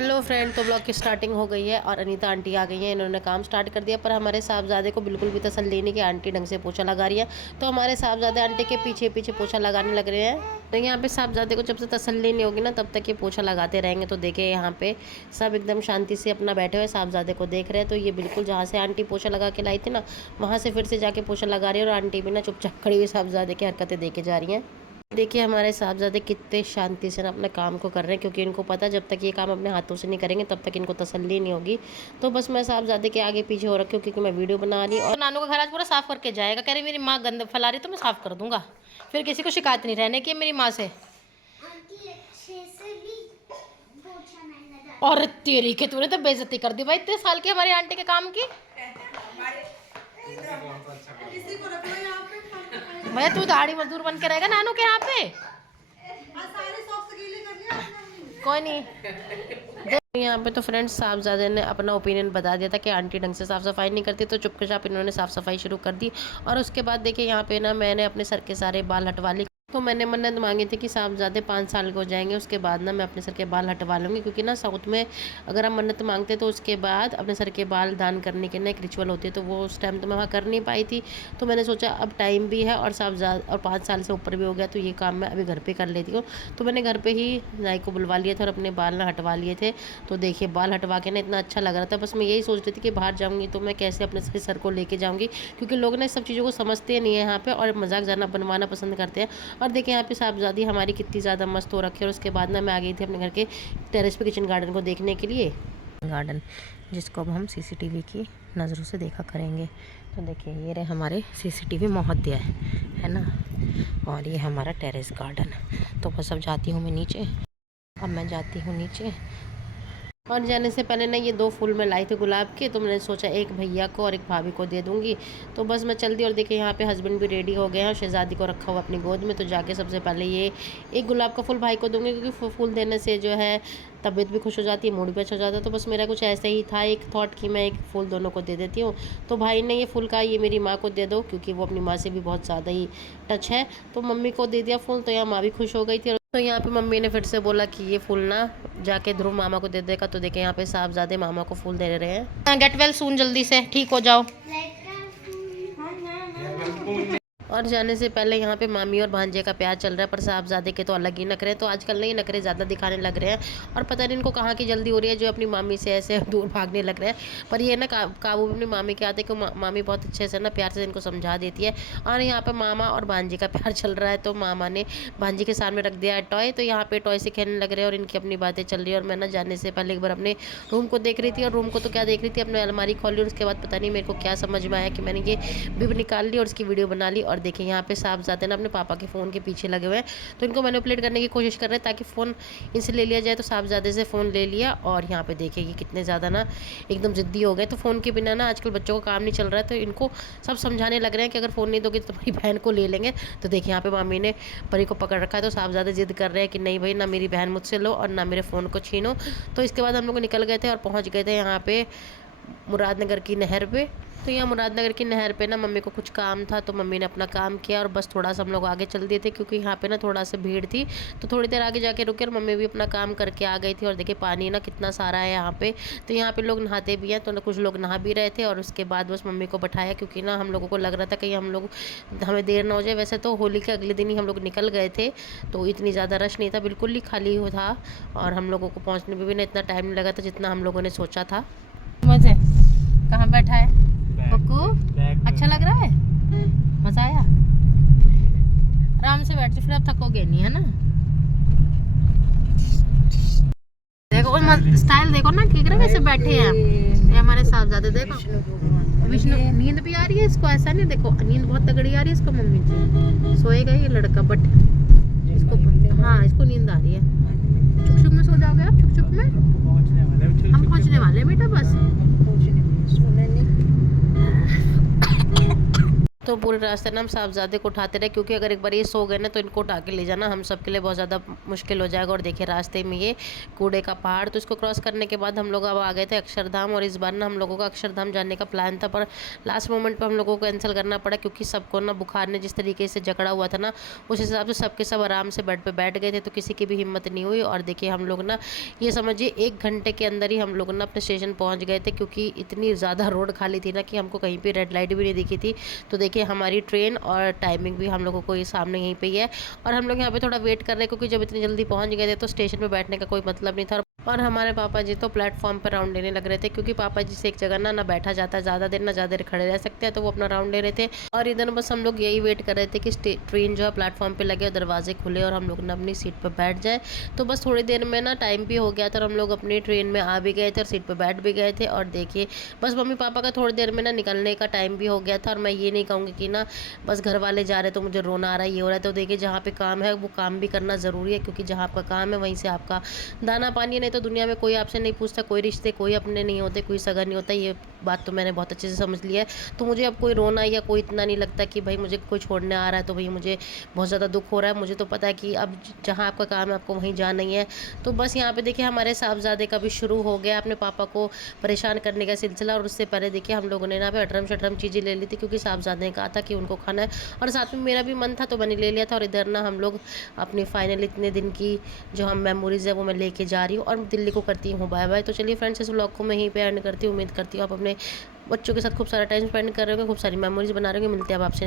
Hello friend, तो blog की starting हो गई है और अनीता आंटी आ गई हैं। इन्होंने काम स्टार्ट कर दिया, पर हमारे साहबजादे को बिल्कुल भी तसल्ली नहीं कि आंटी ढंग से पोछा लगा रही है। तो हमारे साहबजादे आंटी के पीछे पीछे पोछा लगाने लग रहे हैं। तो यहाँ पे साहबजादे को जब से तसल्ली नहीं होगी ना, तब तक ये पोछा लगाते रहेंगे। तो देखिए यहाँ पे सब एकदम शांति से अपना बैठे हुए साहबजादे को देख रहे हैं। तो ये बिल्कुल जहाँ से आंटी पोछा लगा के लाई थी ना, वहाँ से फिर से जाके पोछा लगा रही है। और आंटी भी ना चुपचाप खड़ी हुई साहबजादे की हरकतें देखे जा रही हैं। देखिए हमारे साहबजादे कितने शांति से ना अपने काम को कर रहे हैं, क्योंकि इनको पता जब तक ये काम अपने हाथों से नहीं करेंगे तब तक इनको तसल्ली नहीं होगी। तो बस मैं साहबजादे के आगे पीछे हो रखी हूँ, क्योंकि मैं वीडियो बना रही हूँ। और नानू का घर आज पूरा साफ करके जाएगा। कह रही मेरी माँ गंद फैला रही तो मैं साफ कर दूंगा, फिर किसी को शिकायत नहीं रहने की मेरी माँ से। और तेरी के तूने तो बेइज्जती कर दी भाई इतने साल की हमारी आंटी के काम की। भैया तू दाढ़ी मजदूर बन के रहेगा नानू के यहाँ पे। कोई नहीं। यहाँ पे तो फ्रेंड्स साहबजादे ने अपना ओपिनियन बता दिया था कि आंटी ढंग से साफ़ सफाई नहीं करती, तो चुपचाप इन्होंने साफ़ सफाई शुरू कर दी। और उसके बाद देखिए यहाँ पे ना मैंने अपने सर के सारे बाल हटवा लिए। तो मैंने मन्नत मांगी थी कि साहबजादे 5 साल के हो जाएंगे उसके बाद ना मैं अपने सर के बाल हटवा लूँगी, क्योंकि ना साउथ में अगर हम मन्नत मांगते तो उसके बाद अपने सर के बाल दान करने के ना एक रिचुअल होती है। तो वो उस टाइम तो मैं वहाँ कर नहीं पाई थी। तो मैंने सोचा अब टाइम भी है और साहबजादा और 5 साल से ऊपर भी हो गया, तो ये काम मैं अभी घर पर कर लेती हूँ। तो मैंने घर पर ही नाई को बुलवा लिया था और अपने बाल ना हटवा लिए थे। तो देखिए बाल हटवा के ना इतना अच्छा लग रहा था। बस मैं यही सोच रही थी कि बाहर जाऊँगी तो मैं कैसे अपने सर को लेके जाऊँगी, क्योंकि लोग ना इस सब चीज़ों को समझते नहीं है यहाँ पे और मजाक जाना बनवाना पसंद करते हैं। और देखिए यहाँ पे साहबजादी हमारी कितनी ज़्यादा मस्त हो रखी है। और उसके बाद ना मैं आ गई थी अपने घर के टेरेस पे किचन गार्डन को देखने के लिए। गार्डन जिसको अब हम सीसीटीवी की नज़रों से देखा करेंगे। तो देखिए ये रहे हमारे सीसीटीवी महोदय है ना, और ये हमारा टेरेस गार्डन। तो बस अब जाती हूँ मैं नीचे। अब मैं जाती हूँ नीचे। और जाने से पहले ना ये 2 फूल मैं लाई थी गुलाब के, तो मैंने सोचा एक भैया को और एक भाभी को दे दूंगी। तो बस मैं चल दी। और देखिए यहाँ पे हस्बैंड भी रेडी हो गए हैं और शहजादी को रखा हुआ अपनी गोद में। तो जाके सबसे पहले ये एक गुलाब का फूल भाई को दूंगी, क्योंकि फूल देने से जो है तबीयत भी खुश हो जाती है, मूड भी अच्छा हो जाता है। तो बस मेरा कुछ ऐसे ही था एक थॉट कि मैं एक फूल दोनों को दे देती हूँ। तो भाई ने ये फूल कहा ये मेरी माँ को दे दो, क्योंकि वो अपनी माँ से भी बहुत ज़्यादा ही टच है। तो मम्मी को दे दिया फूल, तो यहाँ माँ भी खुश हो गई थी। तो यहाँ पे मम्मी ने फिर से बोला कि ये फूल ना जाके ध्रुव मामा को दे देगा। तो देखे यहाँ पे साहबजादे मामा को फूल दे रहे हैं। गेट वेल सून, जल्दी से ठीक हो जाओ। और जाने से पहले यहाँ पे मामी और भांजे का प्यार चल रहा है, पर साहबजादे के तो अलग ही नखरे हैं। तो आजकल नहीं नखरे ज़्यादा दिखाने लग रहे हैं, और पता नहीं इनको कहाँ की जल्दी हो रही है जो अपनी मामी से ऐसे दूर भागने लग रहे हैं। पर ये ना काबू अपनी मामी के आते कि मामी बहुत अच्छे से ना प्यार से इनको समझा देती है। और यहाँ पर मामा और भांजे का प्यार चल रहा है। तो मामा ने भांजी के सामने रख दिया है टॉय, तो यहाँ पे टॉय से खेलने लग रहे हैं और इनकी अपनी बातें चल रही है। और मैं ना जाने से पहले एक बार अपने रूम को देख रही थी, और रूम को तो क्या देख रही थी, अपने अलमारी खोली। और उसके बाद पता नहीं मेरे को क्या समझ में आया कि मैंने ये बिब निकाल ली और उसकी वीडियो बना ली। और देखिए यहाँ पे साहबजादे ना अपने पापा के फ़ोन के पीछे लगे हुए हैं, तो इनको मैनिपुलेट करने की कोशिश कर रहे हैं ताकि फ़ोन इनसे ले लिया जाए। तो साहबजादे से फ़ोन ले लिया। और यहाँ पे देखिए कि कितने ज़्यादा ना एकदम ज़िद्दी हो गए। तो फ़ोन के बिना ना आजकल बच्चों को काम नहीं चल रहा है, तो इनको सब समझाने लग रहे हैं कि अगर फ़ोन नहीं दोगे तो तुम्हारी बहन को ले लेंगे। तो देखिए यहाँ पे मामी ने परी को पकड़ रखा है। तो साहबजादे जिद कर रहे हैं कि नहीं भाई, ना मेरी बहन मुझसे लो और ना मेरे फ़ोन को छीनो। तो इसके बाद हम लोग निकल गए थे और पहुँच गए थे यहाँ पे मुरादनगर की नहर पे। तो यहाँ मुरादनगर की नहर पे ना मम्मी को कुछ काम था, तो मम्मी ने अपना काम किया और बस थोड़ा सा हम लोग आगे चल दिए थे, क्योंकि यहाँ पे ना थोड़ा सा भीड़ थी। तो थोड़ी देर आगे जाके रुके और मम्मी भी अपना काम करके आ गई थी। और देखिए पानी ना कितना सारा है यहाँ पे। तो यहाँ पे लोग नहाते भी हैं, तो कुछ लोग नहा भी रहे थे। और उसके बाद बस मम्मी को बैठाया, क्योंकि ना हम लोगों को लग रहा था कि हमें देर ना हो जाए। वैसे तो होली के अगले दिन ही हम लोग निकल गए थे, तो इतनी ज़्यादा रश नहीं था, बिल्कुल ही खाली हो था। और हम लोगों को पहुँचने में भी ना इतना टाइम नहीं लगा था जितना हम लोगों ने सोचा था। मजे कहाँ बैठा है बक्कू? अच्छा लग रहा है, मजा आया। आराम से बैठ, फिर अब थकोगे नहीं, है ना। देखो स्टाइल देखो ना, ठीक है कैसे बैठे हैं। ये हमारे साहबजादे देखो। विष्णु नींद भी आ रही है इसको, ऐसा नहीं, देखो नींद बहुत तगड़ी आ रही है इसको। मम्मी जी सोएगा ये लड़का, बट इसको हाँ इसको नींद आ रही है। चुक चुक में सो जाओगे आप, चुक चुक में। हम पहुँचने वाले हैं बेटा, बस। तो पूरे रास्ते ना हम साहबज़ादे को उठाते रहे, क्योंकि अगर एक बार ये सो गए ना तो इनको उठा के ले जाना हम सब के लिए बहुत ज़्यादा मुश्किल हो जाएगा। और देखिए रास्ते में ये कूड़े का पहाड़, तो इसको क्रॉस करने के बाद हम लोग अब आ गए थे अक्षरधाम। और इस बार ना हम लोगों का अक्षरधाम जाने का प्लान था, पर लास्ट मोमेंट पर हम लोगों को कैंसिल करना पड़ा, क्योंकि सबको ना बुखार ने जिस तरीके से जकड़ा हुआ था ना, उस हिसाब से सबके सब आराम से बेड पे बैठ गए थे, तो किसी की भी हिम्मत नहीं हुई। और देखिए हम लोग ना ये समझिए 1 घंटे के अंदर ही हम लोग ना अपने स्टेशन पहुंच गए थे, क्योंकि इतनी ज़्यादा रोड खाली थी ना कि हमको कहीं पे रेड लाइट भी नहीं दिखी थी। तो देखिए हमारी ट्रेन और टाइमिंग भी हम लोगों को ये सामने यहीं पे ही है। और हम लोग यहाँ पे थोड़ा वेट कर रहे हैं, क्योंकि जब इतनी जल्दी पहुंच गए थे तो स्टेशन पे बैठने का कोई मतलब नहीं था। और हमारे पापा जी तो प्लेटफॉर्म पर राउंड लेने लग रहे थे, क्योंकि पापा जी से एक जगह ना बैठा जाता है ज़्यादा देर, ना ज़्यादा देर खड़े रह सकते हैं, तो वो अपना राउंड ले रहे थे। और इधर बस हम लोग यही वेट कर रहे थे कि ट्रेन जो है प्लेटफॉर्म पे लगे और दरवाजे खुले और हम लोग ना अपनी सीट पर बैठ जाए। तो बस थोड़ी देर में ना टाइम भी हो गया था और हम लोग अपनी ट्रेन में आ भी गए थे और सीट पर बैठ भी गए थे। और देखिए बस मम्मी पापा का थोड़ी देर में ना निकलने का टाइम भी हो गया था। और मैं ये नहीं कहूँगी कि ना बस घर वाले जा रहे तो मुझे रोना आ रहा है, ये हो रहा है। तो देखिए जहाँ पे काम है वो काम भी करना ज़रूरी है, क्योंकि जहाँ आपका काम है वहीं से आपका दाना पानी है। नहीं तो दुनिया में कोई आपसे नहीं पूछता, कोई रिश्ते कोई अपने नहीं होते, कोई सगा नहीं होता। ये बात तो मैंने बहुत अच्छे से समझ लिया है। तो मुझे अब कोई रोना या कोई इतना नहीं लगता कि भाई मुझे कोई छोड़ने आ रहा है तो भाई मुझे बहुत ज़्यादा दुख हो रहा है। मुझे तो पता है कि अब जहाँ आपका काम है आपको वहीं जाना ही है। तो बस यहाँ पे देखिए हमारे साहबजादे का भी शुरू हो गया अपने पापा को परेशान करने का सिलसिला। और उससे पहले देखिए हम लोगों ने यहाँ पे अटरम शटरम चीज़ें ले ली थी, क्योंकि साहबजादे ने कहा था कि उनको खाना है, और साथ में मेरा भी मन था तो मैंने ले लिया था। और इधर ना हम लोग अपनी फाइनल इतने दिन की जो हम मेमोरीज़ है वो मैं लेके जा रही हूँ और दिल्ली को करती हूँ बाय बाय। तो चलिए फ्रेंड्स, इस व्लॉग को मैं यहीं पे एंड करती हूँ। उम्मीद करती हूँ आप अपने बच्चों के साथ खूब सारा टाइम स्पेंड कर रहे होंगे, खूब सारी मेमोरीज बना रहे होंगे। मिलते हैं अब आपसे।